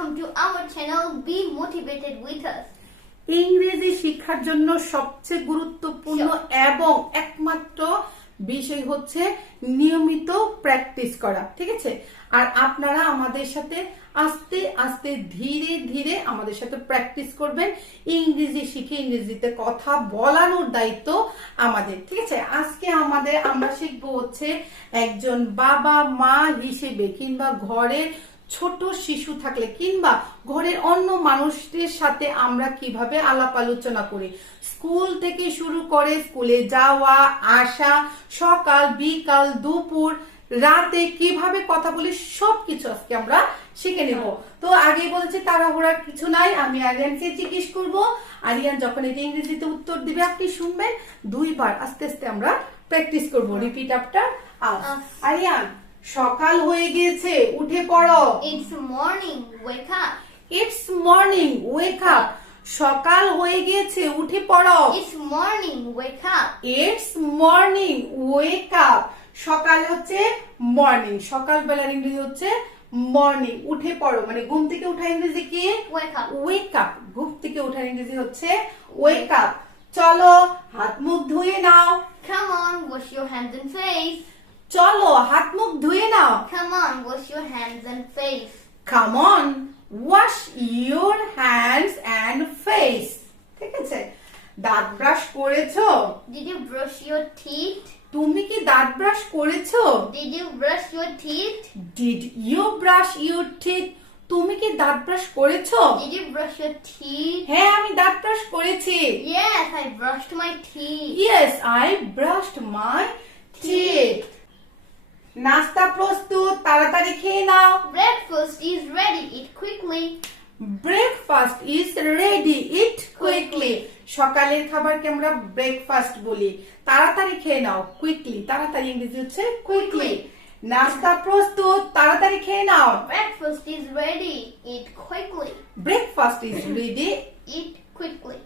welcome to our channel. Be motivated with us. ইংরেজি শিক্ষার জন্য সবচেয়ে গুরুত্বপূর্ণ এবং একমাত্র বিষয় হচ্ছে নিয়মিত প্র্যাকটিস করা ঠিক আছে আর আপনারা আমাদের সাথে আস্তে আস্তে ধীরে ধীরে আমাদের সাথে প্র্যাকটিস করবেন ইংরেজি শিখে ইংরেজিতে কথা বলানোর দায়িত্ব আমাদের ঠিক আছে আজকে আমাদের আমরা শিখব হচ্ছে একজন বাবা মা হিসেবে কিংবা ঘরের ছোট শিশু থাকলে কিংবা ঘরের অন্য মানুষদের সাথে আমরা কীভাবে আলাপ আলোচনা করি? স্কুল থেকে শুরু করে স্কুলে যাওয়া আসা সকাল বিকাল দুপুর রাতে কীভাবে কথা বলি সবকিছু আজকে আমরা শিখে নেব। তো আগেই বলেছি তাড়াহুড়ার কিছু নাই। আমি আরিয়ানকে জিজ্ঞেস করব। আরিয়ান যখন এটা ইংরেজিতে উত্তর দিবে আপনি শুনবেন। দুইবার আস্তে আস্তে আমরা প্র্যাকটিস করব। রিপিট আফটার আস আরিয়ান সকাল হয়ে গিয়েছে উঠে পড়ো। It's morning Wake up. It's morning wake up সকাল হয়ে গিয়েছে উঠে পড়ো। It's morning Wake up. It's morning wake up সকাল হচ্ছে মর্নিং সকালবেলার ইংরেজি হচ্ছে মর্নিং উঠে পড়ো। মানে ঘুম থেকে উঠা ইংরেজি কি? Wake up. ওয়েক আপ ঘুম থেকে ওঠার ইংরেজি হচ্ছে ওয়েক আপ চলো হাত মুখ ধুয়ে নাও। Come on, wash your hands and face. চলো হাত মুখ ধুয়ে নাও Come on, wash your hands and face. Come on wash your hands and face ঠিক আছে দাঁত ব্রাশ করেছ Did you brush your teeth? তুমি কি দাঁত ব্রাশ করেছ Did you brush your teeth? Did you brush your teeth তুমি কি দাঁত ব্রাশ করেছ Did you brush your teeth? হ্যাঁ আমি দাঁত ব্রাশ করেছি Yes, I brushed my teeth. Yes I brushed my teeth নাস্তা প্রস্তুত তাড়াতাড়ি খেয়ে নাও Breakfast is ready. Eat quickly. Breakfast is ready eat quickly সকালের খাবারকে আমরা ব্রেকফাস্ট বলি তাড়াতাড়ি খেয়ে নাও কুইকলি তাড়াতাড়ি ইংরেজি হচ্ছে কুইকলি নাস্তা প্রস্তুত তাড়াতাড়ি খেয়ে নাও Breakfast is ready. Eat quickly. Breakfast is ready Eat quickly.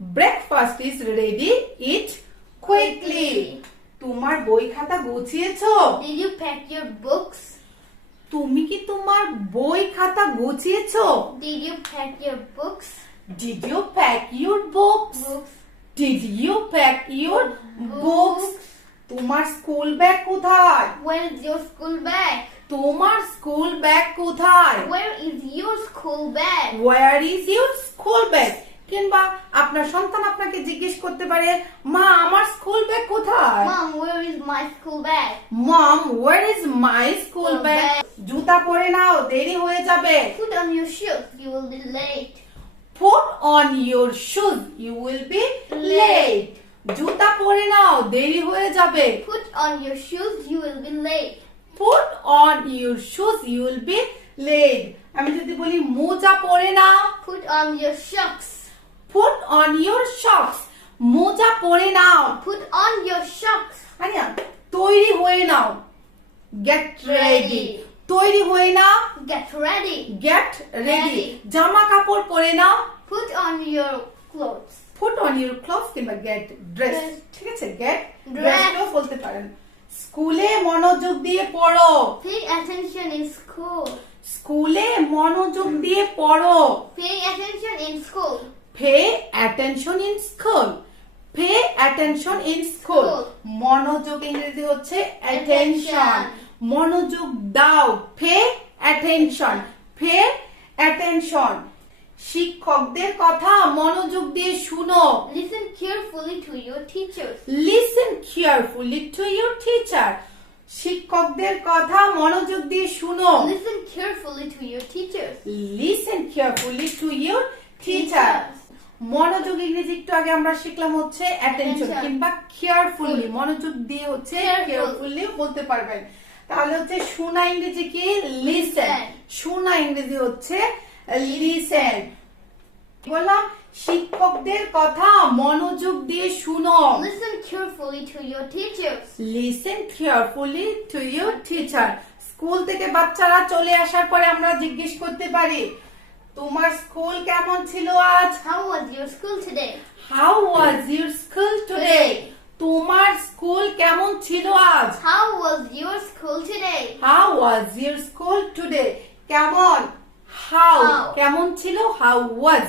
Breakfast is ready eat quickly তোমার বই খাতা গুছিয়েছো Did you pack your books? তুমি কি তোমার বই খাতা গুছিয়েছো Did you pack your books? Did you pack your books Books. Did you pack your books তোমার স্কুল ব্যাগ কোথায় Where is your school bag? তোমার স্কুল ব্যাগ কোথায় Where is your school bag? Where is your school bag কিংবা আপনার সন্তান আপনাকে জিজ্ঞেস করতে পারে মা আমার স্কুল ব্যাগ কোথায়? Mom is my school bag জুতা পরে নাও দেরি হয়ে যাবে Put on your shoes. You will be late. Put on your shoes. You will be late. জুতা পরে নাও দেরি হয়ে যাবে Put on your shoes. You will be late. Put on your shoes. You will be late. আমি যদি বলি মোজা পরে নাও Put on your socks. Put on your socks. মোজা পরে নাও Put on your socks. আরিয়া তৈরি হয়ে নাও রেডি Ready. তৈরি হয়ে নাও Get ready. Ready Ready. জামা কাপড় পরে নাও Put on your clothes. Put on your cloth কিংবা গেট ড্রেস Dress. ঠিক আছে গেট Dress. ড্রেসও বলতে পারেন স্কুলে মনোযোগ দিয়ে পড়ো Pay attention in school. স্কুলে মনোযোগ দিয়ে পড়ো Pay attention in school. Attention in school pay attention in school School. মনোযোগ ইংরেজি হচ্ছে Attention. মনোযোগ দাও। পে অ্যাটেনশন পে অ্যাটেনশন শিক্ষকদের কথা মনোযোগ দিয়ে শুনো। Listen carefully to your teachers. Listen carefully to your teacher শিক্ষকদের কথা মনোযোগ দিয়ে শুনো। Listen carefully to your teachers. Listen carefully to your teacher মনোযোগ ইংরেজি একটু আগে আমরা শিখলাম হচ্ছে অ্যাটেনশন কিংবা কেয়ারফুলি মনোযোগ দিয়ে হচ্ছে. কেয়ারফুলি বলতে পারবেন। তাহলে হচ্ছে শোনা ইংরেজি কি? লিসেন শোনা ইংরেজি হচ্ছে লিসেন বললাম শিক্ষকদের কথা মনোযোগ দিয়ে শুনো। Listen carefully to your teachers. Listen carefully to your teacher school থেকে বাচ্চারা চলে আসার পরে আমরা জিজ্ঞেস করতে পারি তোমার স্কুল কেমন ছিল আজ? How was your school today? How was your school today তোমার স্কুল কেমন ছিল আজ? হাউ was your school today? How was your school today কেমন? হাউ কেমন ছিল? হাউ ওয়াজ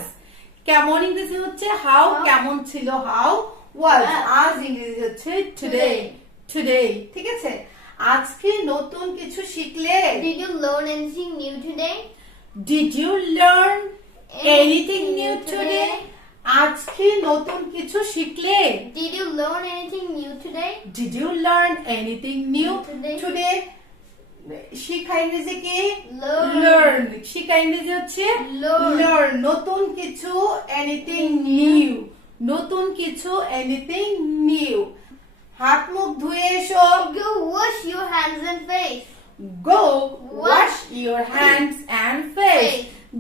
কেমন ইংরেজি হচ্ছে? হাউ কেমন ছিল? হাউ ওয়াজ আজ ইংরেজি হচ্ছে টুডে টুডে ঠিক আছে? আজকে নতুন কিছু শিখলে? Did you learn anything new today? You learn anything Anything new today? আজকে নতুন কিছু শিখলে Did you learn anything new today? Did you learn anything new Today. Today শিখা ইংরেজি কি Learn. লার্ন শিখা ইংরেজি হচ্ছে Learn. লার্ন নতুন কিছু এনিথিং নিউ নতুন কিছু এনিথিং নিউ হাত মুখ ধুয়ে এসো Go wash your hands and face. Go wash your hands and face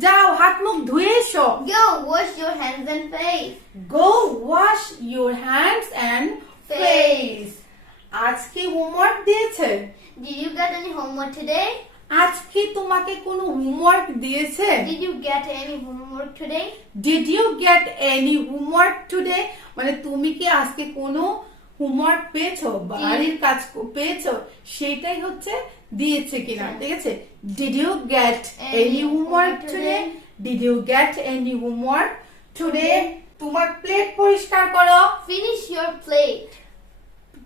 যাও হাত মুখ ধুয়ে এসো। Go wash your hands and face. Go wash your hands and face আজকে হোমওয়ার্ক দিয়েছে। Did you get any homework today? আজকে তোমাকে কোনো হোমওয়ার্ক দিয়েছে? Did you get any homework today? Did you get any homework today মানে তুমি কি আজকে কোনো হোমওয়ার্ক পেয়েছ বাড়ির কাজ পেয়েছ সেটাই হচ্ছে দিয়েছে কিনা ঠিক আছে? Did you get any homework today? Did you get any homework today তোমার প্লেট পরিষ্কার করো। ফিনিশ your প্লেট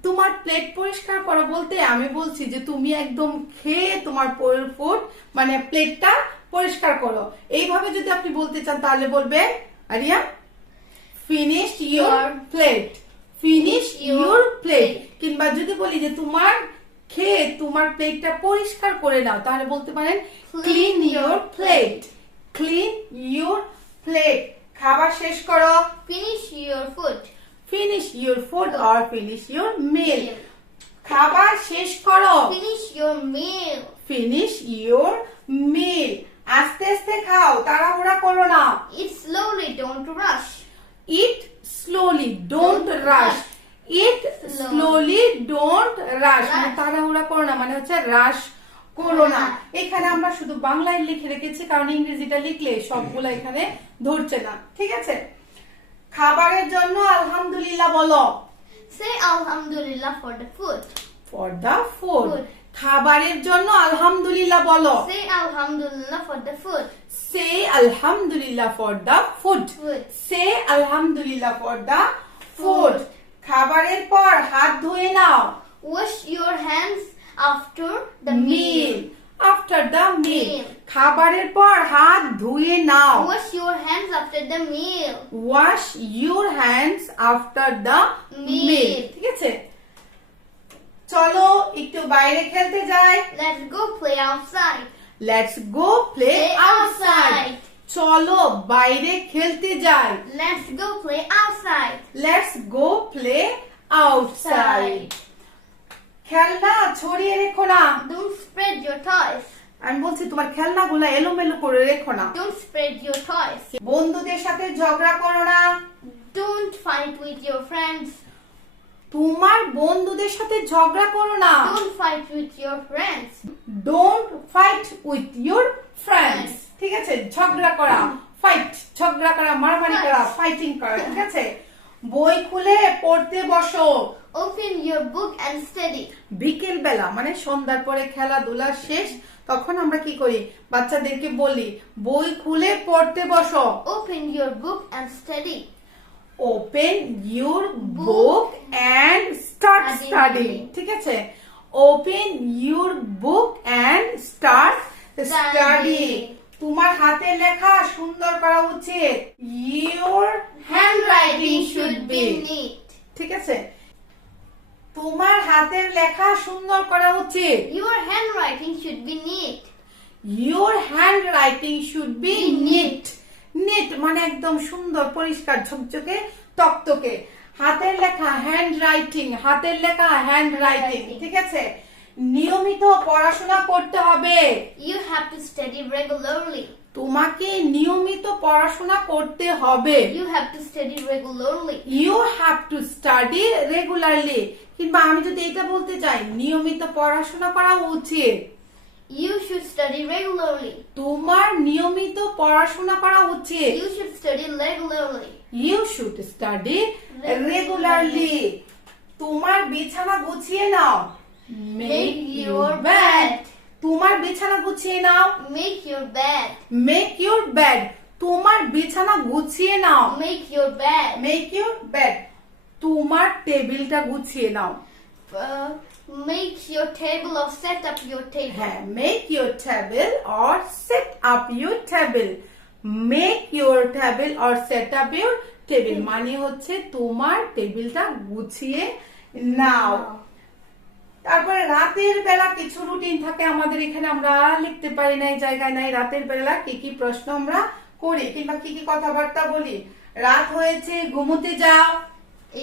তোমার প্লেট পরিষ্কার করো বলতে আমি বলছি যে তুমি একদম খেয়ে তোমার ফুড মানে প্লেটটা পরিষ্কার করো। এইভাবে যদি আপনি বলতে চান তাহলে বলবে Aria finish your Your plate finish your plate কিংবা যদি বলি যে তোমার খেয়ে তোমার প্লেটটা পরিষ্কার করে নাও তাহলে বলতে পারেন clean your plate clean your plate খাবার শেষ করো। Finish your food finish your food or finish your meal খাবার শেষ করো। Finish your meal finish your meal আস্তে আস্তে খাও তাড়াহুড়া করো না। Eat slowly, don't rush. Eat don't Don't rush. Eat Slowly. Slowly don't rush মানে. তাড়াহুড়া করো না মানে হচ্ছে রাশ করো না হ্যাঁ। এখানে আমরা শুধু বাংলায় লিখে রেখেছি কারণ ইংরেজিটা লিখলে সবগুলো এখানে ধরছে না ঠিক আছে খাবারের জন্য আলহামদুলিল্লাহ বলো Say Alhamdulillah for the food. For the food Food. খাবারের জন্য আলহামদুলিল্লাহ বলো Say Alhamdulillah for the food. Say আলহামদুলিল্লাহ for the food Food. Say আলহামদুলিল্লাহ ফর দা ফুড Food. খাবারের পর হাত ধুয়ে নাও Wash your hands after the meal meal. After the meal Meal. খাবারের পর হাত ধুয়ে নাও Wash your hands after the meal. Wash your hands after the Meal. Meal ঠিক আছে চলো একটু বাইরে খেলতে যাই। Let's go play outside let's go play outside চলো বাইরে খেলতে যাই। Let's go play outside let's go play outside খেলনা ছড়িয়ে রেখো না। ডোন্ট স্প্রেড ইওর টয়স আমি বলছি তোমার খেলনাগুলো এলোমেলো করে রেখো না। ডোন্ট স্প্রেড ইওর টয়স বন্ধুদের সাথে ঝগড়া করো না। Don't fight with your friends তোমার বন্ধুদের সাথে ঝগড়া করো না। Don't fight with your friends. Don't fight with your friends ঠিক আছে? ঝগড়া করা ফাইট ঝগড়া করা মারামারি করা ফাইটিং করা ঠিক আছে? বই খুলে পড়তে বসো। Open your book and study. বিকেল বেলা মানে সন্ধ্যার পরে খেলাধুলা শেষ তখন আমরা কি করি? বাচ্চাদেরকে বলি বই খুলে পড়তে বসো। Open your book and study. Open your book and start. Study ঠিক আছে? Open your book and start study তোমার হাতের লেখা সুন্দর করা উচিত। Your handwriting should be neat. ঠিক আছে? তোমার হাতের লেখা সুন্দর করা উচিত। Your handwriting should be neat your handwriting should be neat neat মানে একদম সুন্দর পরিষ্কার ঝকঝকে তকতকে। হাতের লেখা হ্যান্ড রাইটিং হাতের লেখা হ্যান্ড রাইটিং ঠিক আছে? নিয়মিত পড়াশোনা করতে হবে। You have to study regularly তোমাকে নিয়মিত পড়াশোনা করতে হবে। You have to study regularly you have to study regularly কিংবা আমি যদি এটা বলতে চাই নিয়মিত পড়াশোনা করা উচিত। You should study regularly. তোমার নিয়মিত পড়াশোনা করা উচিত You should study regularly. You should study Regularly. তোমার বিছানা গুছিয়ে নাও Make your bed. তোমার বিছানা গুছিয়ে নাও Make your bed. Make your bed তোমার বিছানা গুছিয়ে নাও Make your bed. Make your bed তোমার টেবিলটা গুছিয়ে নাও Uh, make your table or set up your table. হ্যাঁ make your table or set up your table make your table or set up your table মানে হচ্ছে তোমার টেবিলটা গুছিয়ে নাও। তারপরে রাতের বেলা কিছু রুটিন থাকে আমাদের এখানে আমরা লিখতে পারি না এই জায়গায় নাই। রাতের বেলা কি কি প্রশ্ন আমরা করি কিংবা কি কি কথাবার্তা বলি? রাত হয়েছে ঘুমোতে যাও।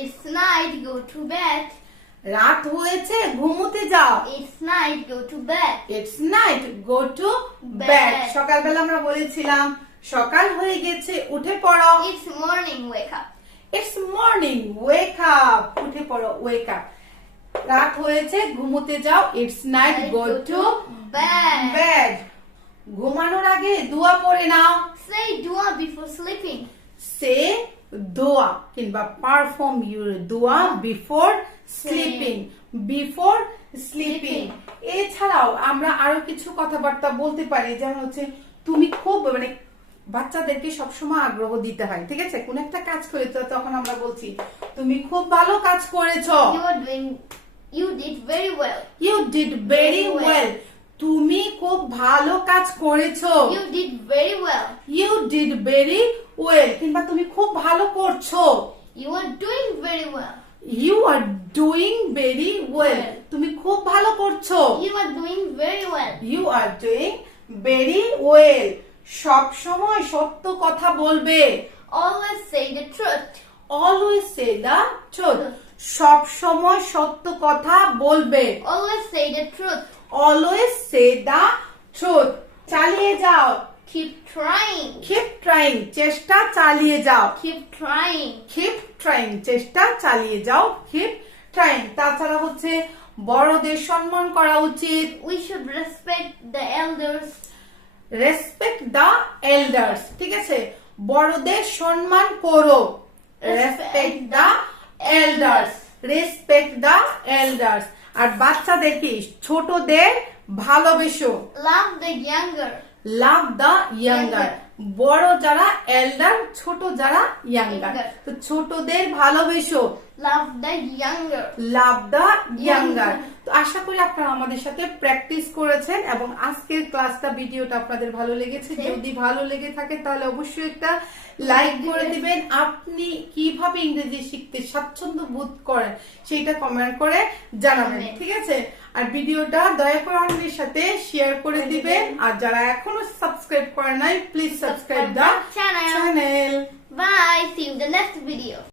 It's night, go to bed. রাত হয়েছে ঘুমোতে যাও। It's night go to bed. It's night go to. Bed সকালবেলা আমরা বলেছিলাম সকাল হয়ে গেছে উঠে পড়ো। It's morning wake up it's morning wake up উঠে পড়ো ওয়েক আপ রাত হয়েছে ঘুমোতে যাও। It's night go to. Bed ঘুমানোর আগে দোয়া পড়ে নাও। Say dua before sleeping say দোয়া কিংবা পারফর্ম ইউর দোয়া বিফোর স্লিপিং বিফোর স্লিপিং এছাড়াও আমরা আরও কিছু কথাবার্তা বলতে পারি যেমন হচ্ছে তুমি খুব মানে বাচ্চাদেরকে সবসময় আগ্রহ দিতে হয় ঠিক আছে? কোন একটা কাজ করে তো তখন আমরা বলছি তুমি খুব ভালো কাজ করেছ। You did very well. You did very well তুমি খুব ভালো কাজ করেছ। You did very well you did very well কিংবা তুমি খুব ভালো করছ। You are doing very well. You are doing very well Well. তুমি খুব ভালো করছ। You are doing very well you are doing very well সব সময় সত্য কথা বলবে। Always say the truth always say the truth সব সময় সত্য কথা বলবে। Always say the truth always say the truth চালিয়ে যাও। Keep trying. কিপ ট্রাইং চেষ্টা চালিয়ে যাও। Keep trying. কিপ ট্রাইং চেষ্টা চালিয়ে যাও। কিপ ট্রাইং তাছাড়া হচ্ছে বড়দের সম্মান করা উচিত। We should respect the elders. Respect the elders ঠিক আছে? বড়দের সম্মান করো। Respect the elders respect the elders আর বাচ্চাদের বাচ্চাদেরকে ছোটদের ভালোবেসো। Love the younger. Love the younger. বড় যারা এল্ডার ছোট যারা ইয়াঙ্গার তো ছোটদের ভালোবেসো। Love the younger. Love the younger. তো আশা করি আপনারা আমাদের সাথে প্র্যাকটিস করেছেন এবং আজকের ক্লাসটা ভিডিওটা আপনাদের ভালো লেগেছে। যদি ভালো লেগে থাকে তাহলে অবশ্যই একটা লাইক করে দিবেন আপনি কীভাবে ইংরেজি শিখতে স্বাচ্ছন্দ্য বোধ করেন সেইটা কমেন্ট করে জানাবেন ঠিক আছে আর ভিডিওটা দয়া করে অন্যের সাথে শেয়ার করে দিবেন। আর যারা এখনও সাবস্ক্রাইব করে নাই please subscribe the Channel. Channel. See you in the next video.